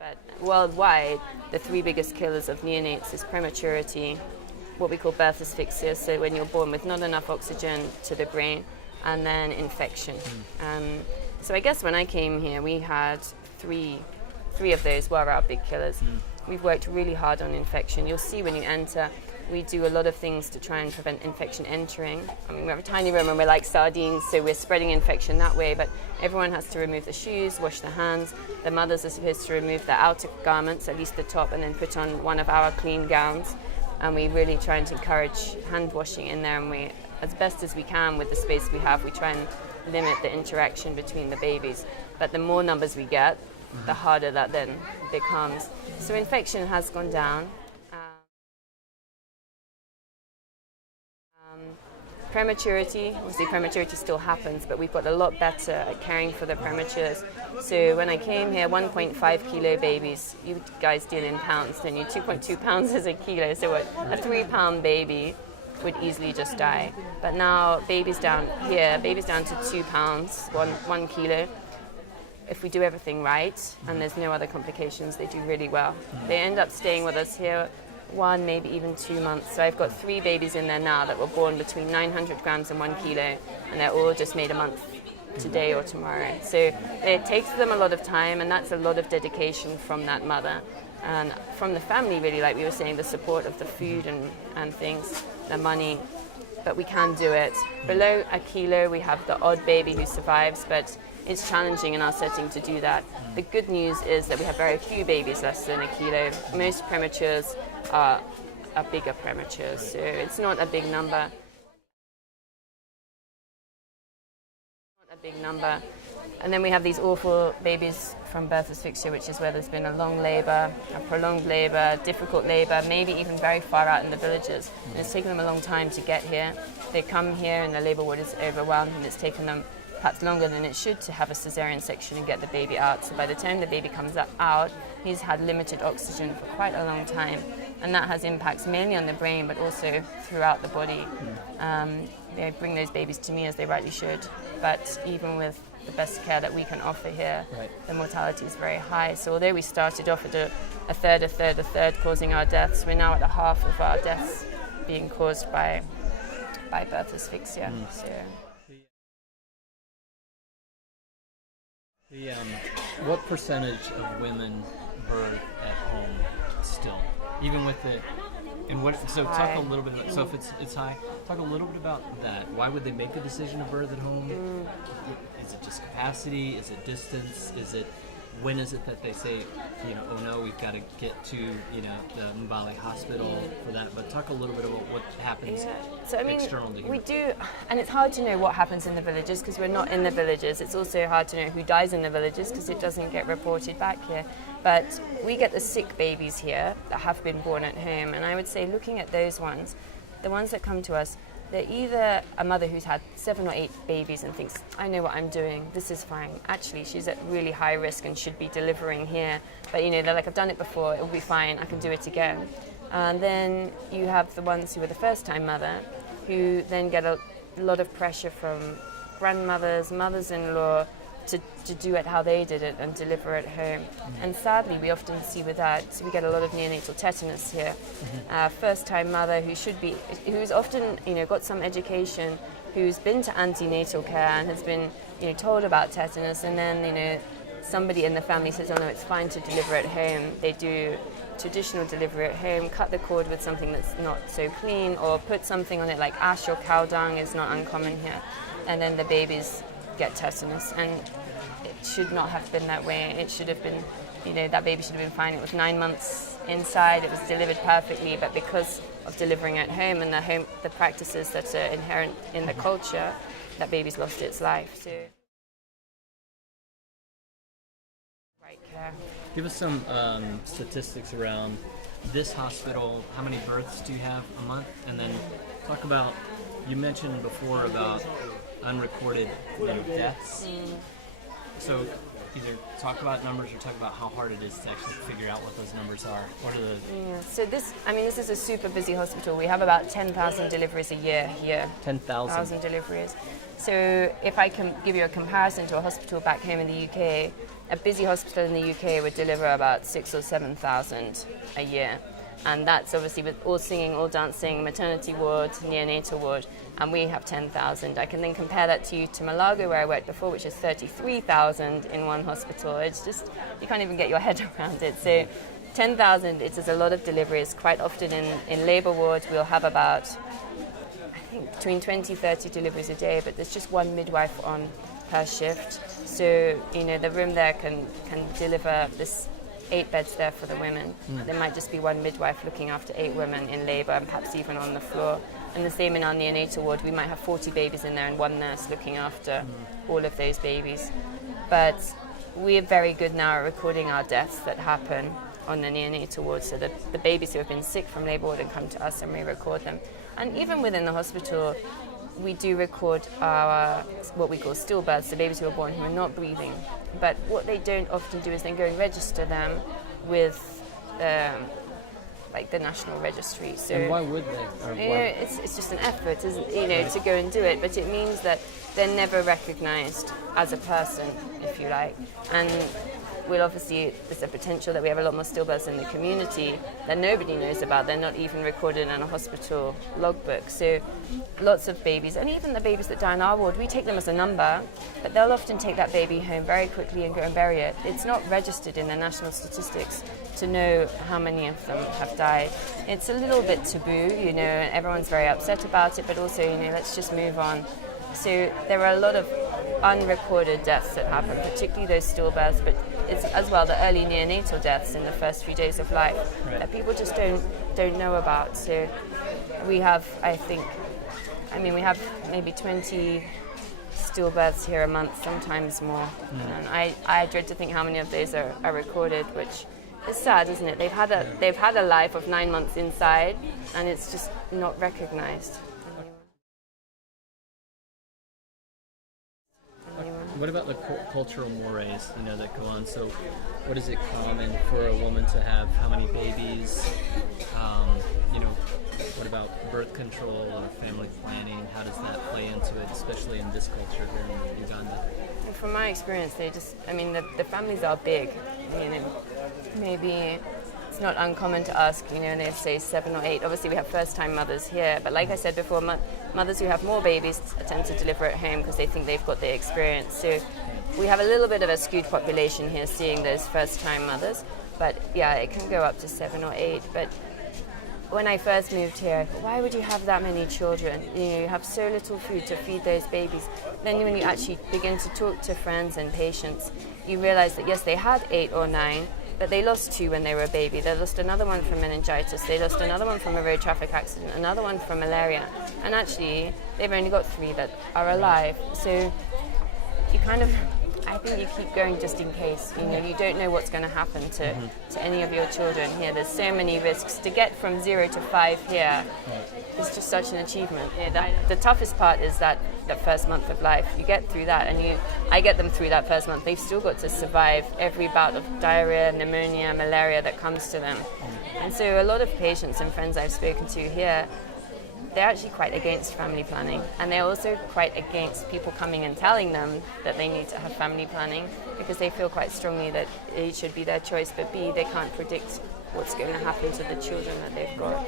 But worldwide, the three biggest killers of neonates is prematurity, what we call birth asphyxia, so when you're born with not enough oxygen to the brain, and then infection. So I guess when I came here, we had three of those were our big killers. We've worked really hard on infection. You'll see when you enter, we do a lot of things to try and prevent infection entering. I mean, we have a tiny room and we're like sardines, so we're spreading infection that way, but everyone has to remove the shoes, wash their hands. The mothers are supposed to remove their outer garments, at least the top, and then put on one of our clean gowns. And we really try to encourage hand washing in there, and we, as best as we can with the space we have, we try and limit the interaction between the babies. But the more numbers we get, the harder that then becomes. So infection has gone down. Prematurity, obviously prematurity still happens, but we've got a lot better at caring for the prematures. So when I came here, 1.5 kilo babies, you guys deal in pounds, don't you? 2.2 pounds is a kilo, so what, a 3-pound baby would easily just die. But now babies down here, babies down to 2 pounds, 1 kilo. If we do everything right and there's no other complications, they do really well. They end up staying with us here 1, maybe even 2 months. So I've got 3 babies in there now that were born between 900 grams and 1 kilo, and they're all just made a month today or tomorrow. So it takes them a lot of time, and that's a lot of dedication from that mother. And from the family, really, like we were saying, the support of the food and things, the money, but we can do it. Below a kilo, we have the odd baby who survives, but it's challenging in our setting to do that. The good news is that we have very few babies less than a kilo. Most prematures are bigger prematures, so it's not a big number. And then we have these awful babies from birth asphyxia, which is where there's been a long labour, a prolonged labour, difficult labour, maybe even very far out in the villages. And it's taken them a long time to get here. They come here and the labour ward is overwhelmed, and it's taken them perhaps longer than it should to have a cesarean section and get the baby out. So by the time the baby comes out, he's had limited oxygen for quite a long time. And that has impacts mainly on the brain, but also throughout the body. They bring those babies to me, as they rightly should. But even with the best care that we can offer here, the mortality is very high. So although we started off at a third causing our deaths, we're now at a half of our deaths being caused by birth asphyxia. What percentage of women birth at home still, even with it? And what? So talk a little bit about. So if it's high, talk a little bit about that. Why would they make the decision to birth at home? Is it just capacity? Is it distance? Is it when is it that they say, oh no, we've got to get to the Mbale Hospital for that? But talk a little bit about what happens external to here. We do, and it's hard to know what happens in the villages because we're not in the villages. It's also hard to know who dies in the villages because it doesn't get reported back here. But we get the sick babies here that have been born at home, and I would say looking at those ones, the ones that come to us, they're either a mother who's had 7 or 8 babies and thinks, I know what I'm doing, this is fine. Actually, she's at really high risk and should be delivering here. But they're like, I've done it before, it'll be fine, I can do it again. And then you have the ones who are the first-time mother, who then get a lot of pressure from grandmothers, mothers-in-law, to do it how they did it and deliver at home. And sadly, we often see with that, we get a lot of neonatal tetanus here. First-time mother who's often got some education, who's been to antenatal care and has been told about tetanus, and then somebody in the family says, oh no, it's fine to deliver at home. They do traditional delivery at home, cut the cord with something that's not so clean, or put something on it like ash or cow dung is not uncommon here. And then the babies get tetanus, and it should not have been that way. It should have been, that baby should have been fine. It was 9 months inside, it was delivered perfectly, but because of delivering at home and the practices that are inherent in the culture, that baby's lost its life. So, right care. Give us some statistics around this hospital. How many births do you have a month? And then talk about, you mentioned before about unrecorded deaths. So either talk about numbers or talk about how hard it is to actually figure out what those numbers are. What are the... Yeah. So this is a super busy hospital. We have about 10,000 deliveries a year here. 10,000 deliveries. So if I can give you a comparison to a hospital back home in the UK, a busy hospital in the UK would deliver about 6,000 or 7,000 a year. And that's obviously with all singing, all dancing, maternity ward, neonatal ward, and we have 10,000. I can then compare that to Malaga, where I worked before, which is 33,000 in one hospital. It's just, you can't even get your head around it. So 10,000, it is a lot of deliveries. Quite often in labour wards, we'll have about, I think, between 20, 30 deliveries a day, but there's just one midwife on per shift. So, the room there can deliver this 8 beds there for the women. There might just be one midwife looking after 8 women in labour and perhaps even on the floor. And the same in our neonatal ward, we might have 40 babies in there and one nurse looking after all of those babies. But we're very good now at recording our deaths that happen on the neonatal ward, so that the babies who have been sick from labour ward and come to us and we record them. And even within the hospital, we do record our, what we call stillbirths, the babies who are born who are not breathing. But what they don't often do is then go and register them with the national registry. So, and why would they? It's just an effort, isn't to go and do it. But it means that they're never recognised as a person, if you like. And there's a potential that we have a lot more stillbirths in the community that nobody knows about. They're not even recorded in a hospital logbook. So lots of babies, and even the babies that die in our ward, we take them as a number, but they'll often take that baby home very quickly and go and bury it. It's not registered in the national statistics to know how many of them have died. It's a little bit taboo, everyone's very upset about it, but also, let's just move on. So there are a lot of unrecorded deaths that happen, particularly those stillbirths, but it's as well the early neonatal deaths in the first few days of life that people just don't know about. So we have, we have maybe 20 stillbirths here a month, sometimes more. And I dread to think how many of those are recorded, which is sad, isn't it? They've had a life of 9 months inside, and it's just not recognised. What about the cultural mores, that go on? So, what is it common for a woman to have? How many babies? What about birth control or family planning? How does that play into it, especially in this culture here in Uganda? Well, from my experience, the families are big. Maybe it's not uncommon to ask, they say 7 or 8. Obviously, we have first-time mothers here, but like I said before, mothers who have more babies tend to deliver at home because they think they've got the experience. So we have a little bit of a skewed population here seeing those first-time mothers, but yeah, it can go up to 7 or 8. But when I first moved here, I thought, why would you have that many children? You have so little food to feed those babies. Then when you actually begin to talk to friends and patients, you realize that yes, they had 8 or 9, but they lost 2 when they were a baby. They lost another one from meningitis. They lost another one from a road traffic accident, another one from malaria. And actually, they've only got 3 that are alive. So I think you keep going just in case. You don't know what's going to happen to any of your children here. There's so many risks. To get from 0 to 5 here is just such an achievement. The toughest part is that first month of life. You get through that, and I get them through that first month. They've still got to survive every bout of diarrhea, pneumonia, malaria that comes to them. And so a lot of patients and friends I've spoken to here, they're actually quite against family planning, and they're also quite against people coming and telling them that they need to have family planning, because they feel quite strongly that it should be their choice, but B, they can't predict what's going to happen to the children that they've got.